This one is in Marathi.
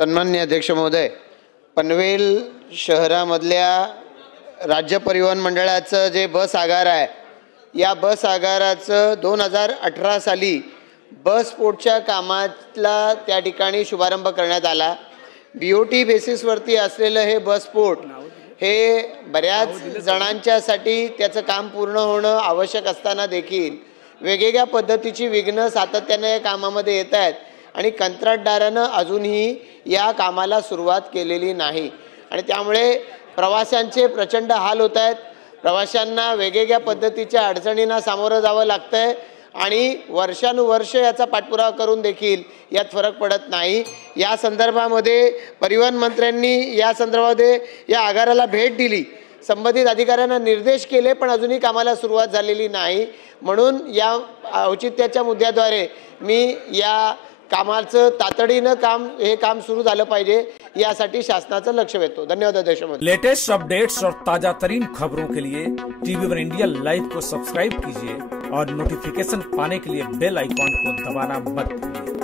सन्माननीय अध्यक्ष महोदय, पनवेल शहरामधल्या राज्य परिवहन मंडळाचं जे बस आगार आहे, या बस आगाराचं 2018 साली बस पोर्टच्या कामातला त्या ठिकाणी शुभारंभ करण्यात आला। BOT बेसिसवरती असलेलं हे बस पोर्ट हे बऱ्याच जणांच्यासाठी त्याचं काम पूर्ण होणं आवश्यक असताना देखील वेगवेगळ्या पद्धतीची विघ्न सातत्याने या कामामध्ये येत आहेत आणि कंत्राटदारानं अजूनही या कामाला सुरुवात केलेली नाही आणि त्यामुळे प्रवाशांचे प्रचंड हाल होत आहेत। प्रवाशांना वेगवेगळ्या पद्धतीच्या अडचणींना सामोरं जावं लागतंय आणि वर्षानुवर्ष याचा पाठपुरावा करून देखील यात फरक पडत नाही। या संदर्भामध्ये परिवहन मंत्र्यांनी या संदर्भामध्ये या आगाराला भेट दिली, संबंधित अधिकाऱ्यांना निर्देश केले, पण अजूनही कामाला सुरुवात झालेली नाही। म्हणून या औचित्याच्या मुद्द्याद्वारे मी या कामाचं तातडीनं हे काम सुरू झालं पाहिजे यासाठी शासनाचं लक्ष वेधतो। धन्यवाद अध्यक्ष महोदय। लेटेस्ट अपडेट्स और ताजा तरीन खबरों के लिए TV1 इंडिया लाइव को सब्सक्राइब कीजिए और नोटिफिकेशन पाने के लिए बेल आइकॉन को दबाना मत भूलिए।